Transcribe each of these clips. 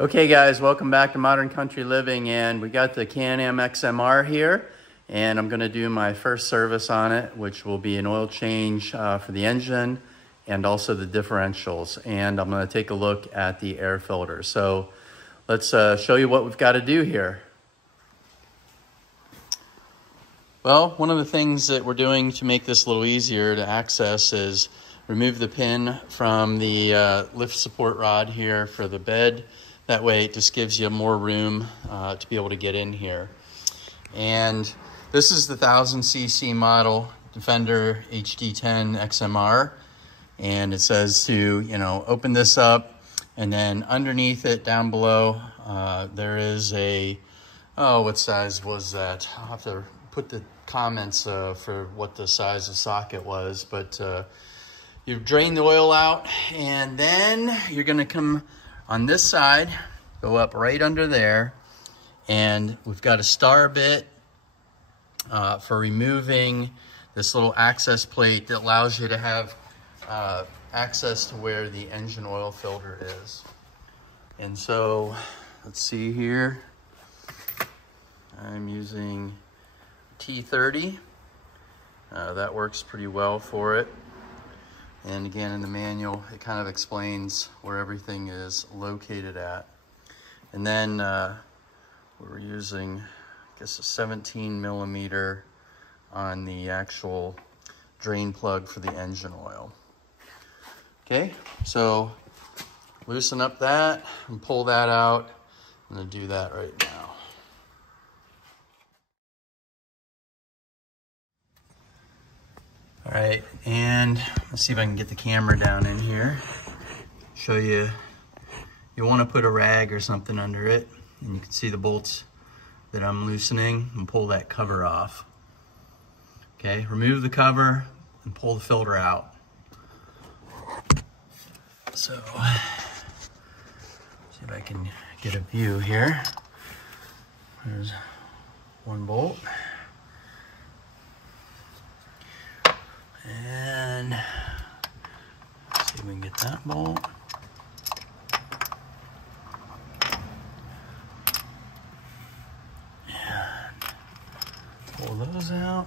Okay guys, welcome back to Modern Country Living, and we got the Can-Am XMR here, and I'm going to do my first service on it, which will be an oil change for the engine and also the differentials, and I'm going to take a look at the air filter. So let's show you what we've got to do here. Well, one of the things that we're doing to make this a little easier to access is remove the pin from the lift support rod here for the bed. That way it just gives you more room to be able to get in here. And this is the 1000cc model Defender HD10 XMR. And it says to, open this up, and then underneath it down below, there is a, what size was that? I'll have to put the comments for what the size of socket was, but you drain the oil out, and then you're gonna come on this side, go up right under there, and we've got a star bit for removing this little access plate that allows you to have access to where the engine oil filter is. And so, let's see here. I'm using T30. That works pretty well for it. And again, in the manual, it kind of explains where everything is located at. And then we're using, I guess, a 17 millimeter on the actual drain plug for the engine oil. Okay, so loosen up that and pull that out. I'm gonna do that right now. All right, and let's see if I can get the camera down in here. Show you, you want to put a rag or something under it, and you can see the bolts that I'm loosening, and pull that cover off. Okay, remove the cover and pull the filter out. So, see if I can get a view here. There's one bolt. And see if we can get that bolt. And pull those out.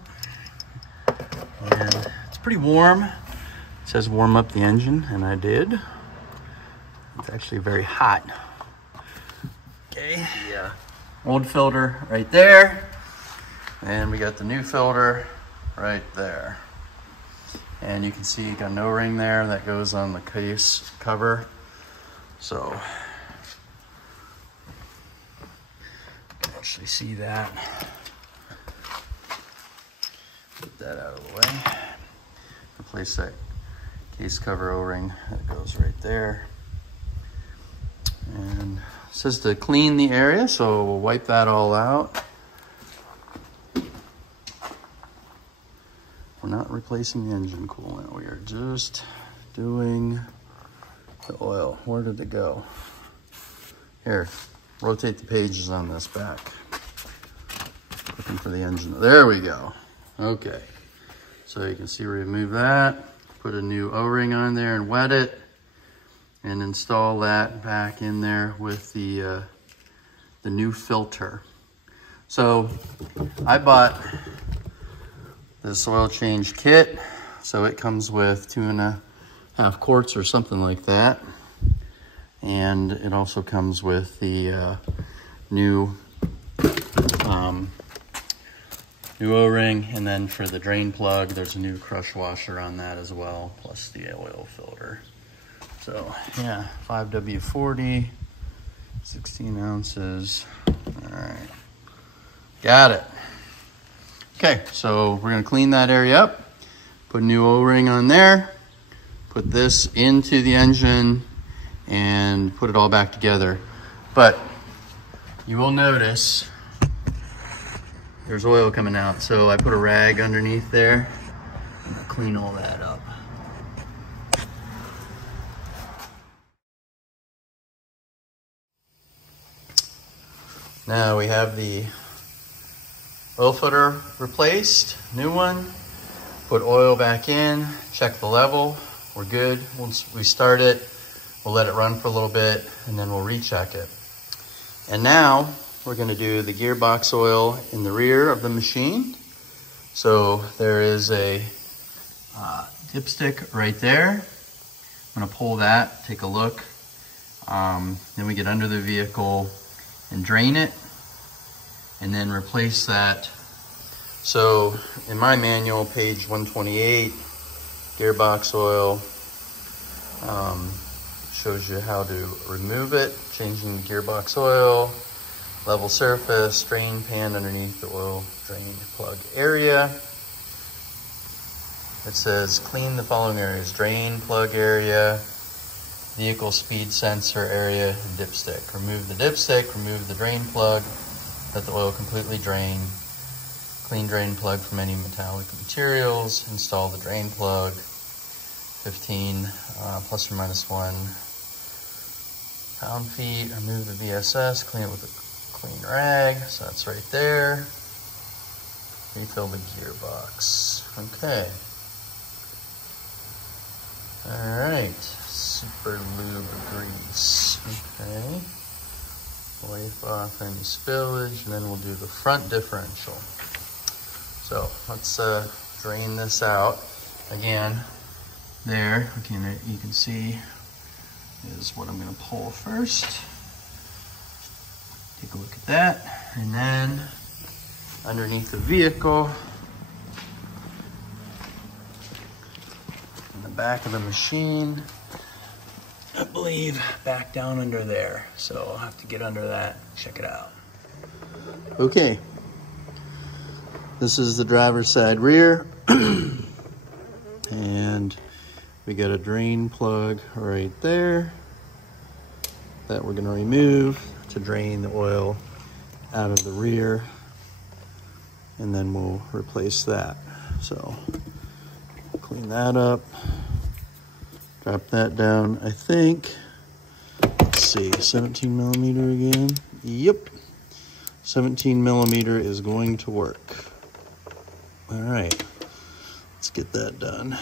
And it's pretty warm. It says warm up the engine, and I did. It's actually very hot. Okay. Yeah. Old filter right there. And we got the new filter right there. And you can see you got an O-ring there that goes on the case cover. So you can actually see that. Get that out of the way. Replace that case cover O-ring that goes right there. And it says to clean the area, so we'll wipe that all out. We're not replacing the engine coolant. We are just doing the oil. Where did it go? Here, rotate the pages on this back. Looking for the engine. There we go. Okay. So you can see, remove that, put a new O-ring on there and wet it, and install that back in there with the new filter. So I bought this oil change kit, so it comes with 2.5 quarts or something like that, and it also comes with the new O-ring, and then for the drain plug there's a new crush washer on that as well, plus the oil filter. So yeah, 5W40, 16 ounces. All right, got it. Okay, so we're gonna clean that area up, put a new O-ring on there, put this into the engine, and put it all back together. But you will notice there's oil coming out, so I put a rag underneath there and I'll clean all that up. Now we have the oil filter replaced, new one. Put oil back in, check the level, we're good. Once we start it, we'll let it run for a little bit, and then we'll recheck it. And now we're going to do the gearbox oil in the rear of the machine. So there is a dipstick right there. I'm going to pull that, take a look. Then we get under the vehicle and drain it, and then replace that. So in my manual, page 128, gearbox oil, shows you how to remove it, changing the gearbox oil, level surface, drain pan underneath the oil drain plug area. It says clean the following areas: drain plug area, vehicle speed sensor area, and dipstick. Remove the dipstick, remove the drain plug, let the oil completely drain. Clean drain plug from any metallic materials, install the drain plug, 15 plus or minus 1 pound-feet, remove the VSS, clean it with a clean rag, so that's right there. Refill the gearbox. Okay. Alright, super lube grease. Okay. Wipe off any spillage, and then we'll do the front differential. So let's drain this out. Again, there, okay, you can see is what I'm going to pull first. Take a look at that, and then underneath the vehicle, in the back of the machine, I believe back down under there. So I'll have to get under that, check it out. Okay, this is the driver's side rear, and we got a drain plug right there that we're going to remove to drain the oil out of the rear, and then we'll replace that. So clean that up, drop that down. I think, let's see, 17 millimeter again. Yep, 17 millimeter is going to work. All right, let's get that done.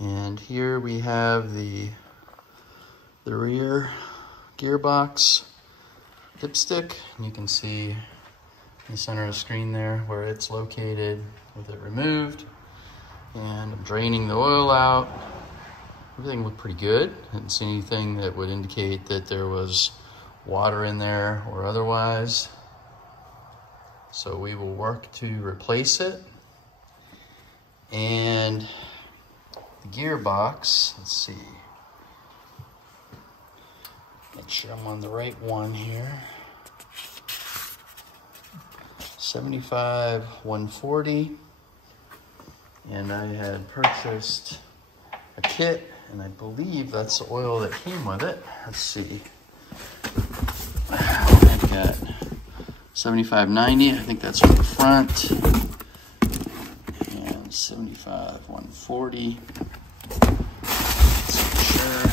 And here we have the rear gearbox dipstick, and you can see in the center of the screen there where it's located with it removed. And I'm draining the oil out. Everything looked pretty good. I didn't see anything that would indicate that there was water in there or otherwise. So we will work to replace it. And the gearbox, let's see. Make sure I'm on the right one here. 75/140. And I had purchased a kit, and I believe that's the oil that came with it. Let's see. I've got 75/90, I think that's for the front. And 75/140. Let's make sure.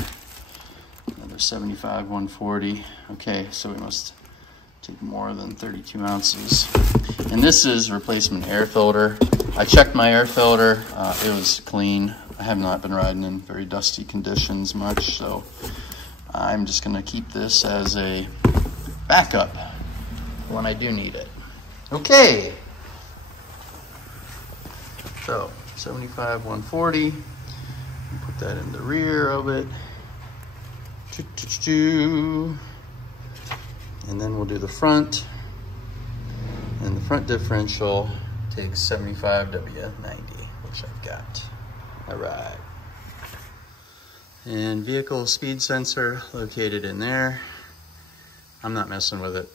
Another 75/140. Okay, so we must take more than 32 ounces. And this is replacement air filter. I checked my air filter, it was clean. I have not been riding in very dusty conditions much, so I'm just gonna keep this as a backup when I do need it. Okay, so 75/140, put that in the rear of it. And then we'll do the front. And the front differential takes 75W90, which I've got. All right. And vehicle speed sensor located in there. I'm not messing with it.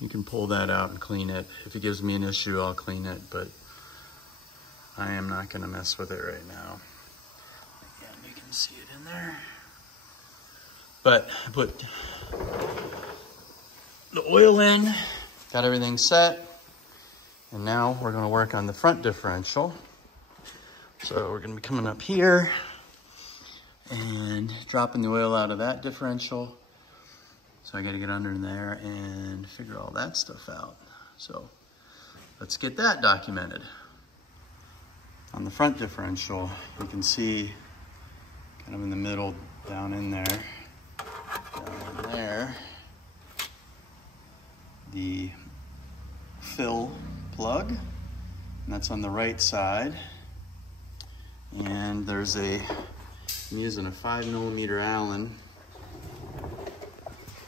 You can pull that out and clean it. If it gives me an issue, I'll clean it, but I am not gonna mess with it right now. Again, you can see it in there. But I put the oil in, got everything set, and now we're gonna work on the front differential. So we're gonna be coming up here and dropping the oil out of that differential. So I gotta get under there and figure all that stuff out. So let's get that documented. On the front differential, you can see kind of in the middle, down in there. Down in there, the fill plug, and that's on the right side. And there's I'm using a 5mm Allen,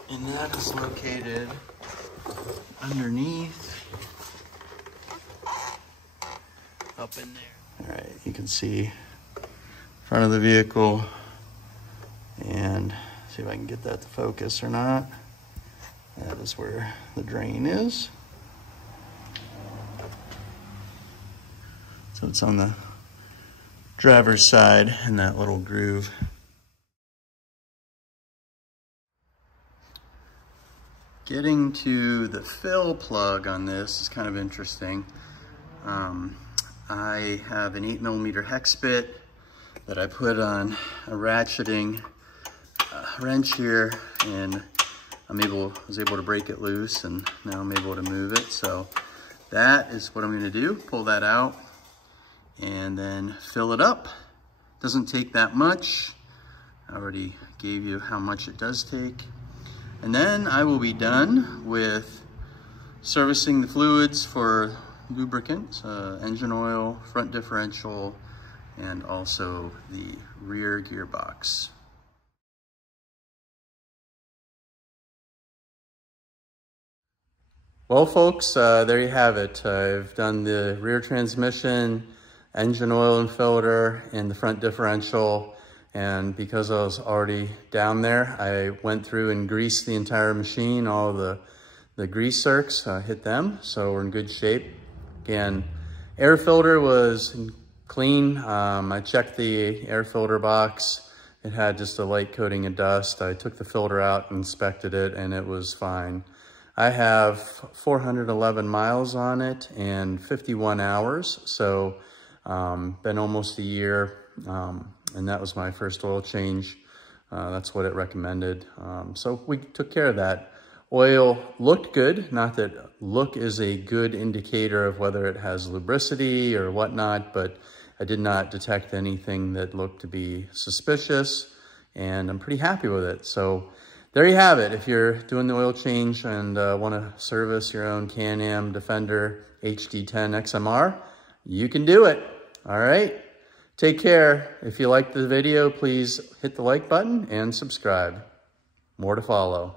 and that is located underneath, up in there. All right, you can see front of the vehicle, and see if I can get that to focus or not. That is where the drain is. So it's on the driver's side in that little groove. Getting to the fill plug on this is kind of interesting. I have an 8mm hex bit that I put on a ratcheting wrench here, and was able to break it loose, and now I'm able to move it. So that is what I'm going to do. Pull that out and then fill it up. Doesn't take that much. I already gave you how much it does take. And then I will be done with servicing the fluids for lubricant, engine oil, front differential, and also the rear gearbox. Well, folks, there you have it. I've done the rear transmission, engine oil and filter, and the front differential. And because I was already down there, I went through and greased the entire machine, all the grease zerks, hit them, so we're in good shape. Again, air filter was clean. I checked the air filter box. It had just a light coating of dust. I took the filter out, inspected it, and it was fine. I have 411 miles on it and 51 hours, so been almost a year, and that was my first oil change. That's what it recommended. So we took care of that. Oil looked good. Not that look is a good indicator of whether it has lubricity or whatnot, but I did not detect anything that looked to be suspicious, and I'm pretty happy with it. So there you have it. If you're doing the oil change and want to service your own Can-Am Defender HD10 XMR, you can do it. All right. Take care. If you liked the video, please hit the like button and subscribe. More to follow.